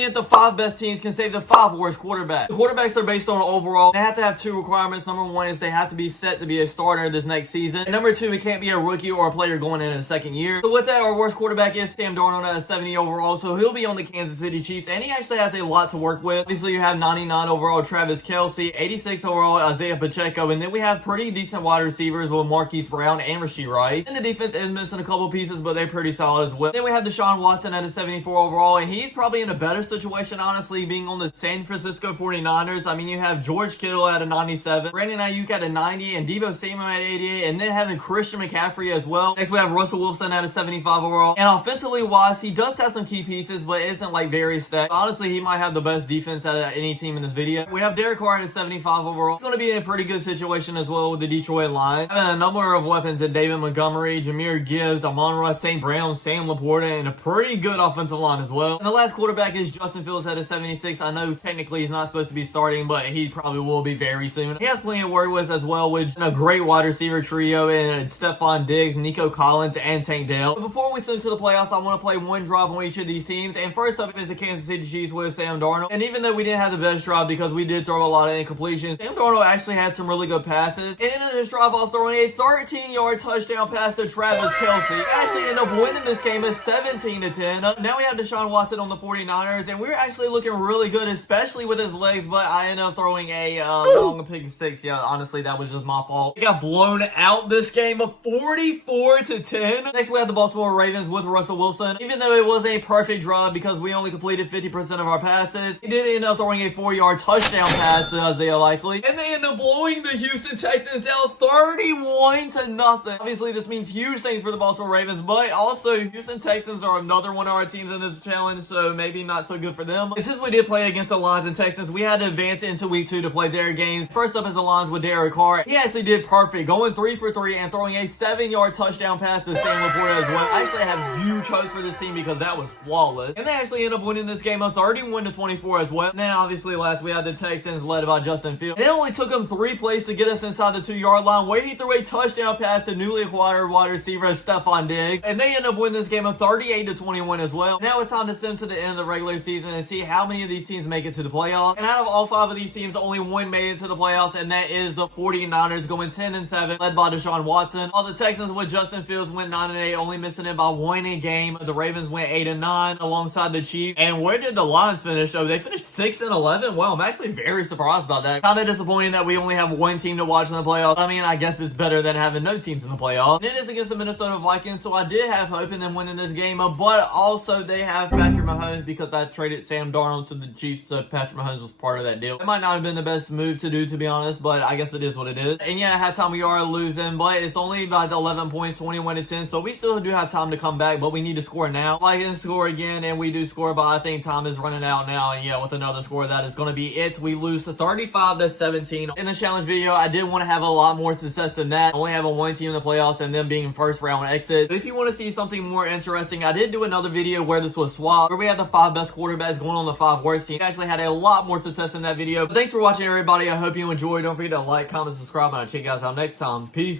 seeing if the 5 best teams can save the 5 worst quarterbacks. The quarterbacks are based on overall. They have to have 2 requirements. Number 1 is they have to be set to be a starter this next season. And number 2, it can't be a rookie or a player going in his second year. So with that, our worst quarterback is Sam Darnold at a 70 overall. So he'll be on the Kansas City Chiefs, and he actually has a lot to work with. Obviously, you have 99 overall Travis Kelce, 86 overall Isaiah Pacheco, and then we have pretty decent wide receivers with Marquise Brown and Rashee Rice. And the defense is missing a couple pieces, but they're pretty solid as well. Then we have Deshaun Watson at a 74 overall, and he's probably in a better situation, honestly, being on the San Francisco 49ers. I mean, you have George Kittle at a 97, Brandon Ayuk at a 90, and Deebo Samuel at 88, and then having Christian McCaffrey as well. Next, we have Russell Wilson at a 75 overall. And offensively wise, he does have some key pieces, but isn't like very stacked. Honestly, he might have the best defense out of any team in this video. We have Derek Carr at a 75 overall. He's going to be in a pretty good situation as well with the Detroit Lions. Having a number of weapons in David Montgomery, Jahmyr Gibbs, Amon-Ra St. Brown, Sam Laporta, and a pretty good offensive line as well. And the last quarterback is Justin Fields at a 76. I know technically he's not supposed to be starting, but he probably will be very soon. He has plenty to work with as well, with a great wide receiver trio and Stephon Diggs, Nico Collins, and Tank Dell. But before we swim to the playoffs, I want to play one drive on each of these teams. And first up is the Kansas City Chiefs with Sam Darnold. And even though we didn't have the best drive because we did throw a lot of incompletions, Sam Darnold actually had some really good passes. And ended this drive off throwing a 13-yard touchdown pass to Travis Kelce. He actually ended up winning this game at 17-10. Now we have Deshaun Watson on the 49ers, and we're actually looking really good, especially with his legs, but I ended up throwing a long pick 6. Yeah, honestly, that was just my fault. We got blown out this game of 44-10. Next, we have the Baltimore Ravens with Russell Wilson. Even though it was a perfect drive because we only completed 50% of our passes, he did end up throwing a 4-yard touchdown pass to Isaiah Likely, and they end up blowing the Houston Texans out 31-0. Obviously, this means huge things for the Baltimore Ravens, but also Houston Texans are another one of our teams in this challenge, so maybe not so good for them. And since we did play against the Lions and Texans, we had to advance into week 2 to play their games. First up is the Lions with Derek Carr. He actually did perfect, going 3 for 3 and throwing a 7-yard touchdown pass to Sam Laporta as well. I actually have huge hopes for this team because that was flawless. And they actually end up winning this game of 31-24 as well. And then obviously last we had the Texans led by Justin Fields. And it only took him 3 plays to get us inside the 2-yard line, where he threw a touchdown pass to newly acquired wide receiver Stephon Diggs. And they end up winning this game of 38-21 as well. Now it's time to send to the end of the regular season and see how many of these teams make it to the playoffs. And out of all 5 of these teams, only one made it to the playoffs, and that is the 49ers, going 10-7, led by Deshaun Watson. While the Texans with Justin Fields went 9-8, only missing it by 1 game. The Ravens went 8-9 alongside the Chiefs. And where did the Lions finish? Oh, they finished 6-11. Wow, I'm actually very surprised about that. Kind of disappointing that we only have one team to watch in the playoffs. I mean, I guess it's better than having no teams in the playoffs. And it is against the Minnesota Vikings, so I did have hope in them winning this game, but also they have Patrick Mahomes because I traded Sam Darnold to the Chiefs, so Patrick Mahomes was part of that deal. It might not have been the best move to do, to be honest, but I guess it is what it is. And yeah, at halftime we are losing, but it's only about 11 points, 21-10, so we still do have time to come back, but we need to score now. I can score again, and we do score, but I think time is running out now, and yeah, with another score, that is going to be it. We lose 35-17. In the challenge video, I did want to have a lot more success than that, only having one team in the playoffs and them being first round exit. But if you want to see something more interesting, I did do another video where this was swapped, where we had the 5 best quarterbacks going on the 5 worst teams. I actually had a lot more success in that video. But thanks for watching, everybody. I hope you enjoyed. Don't forget to like, comment, subscribe, and I'll check you guys out next time. Peace.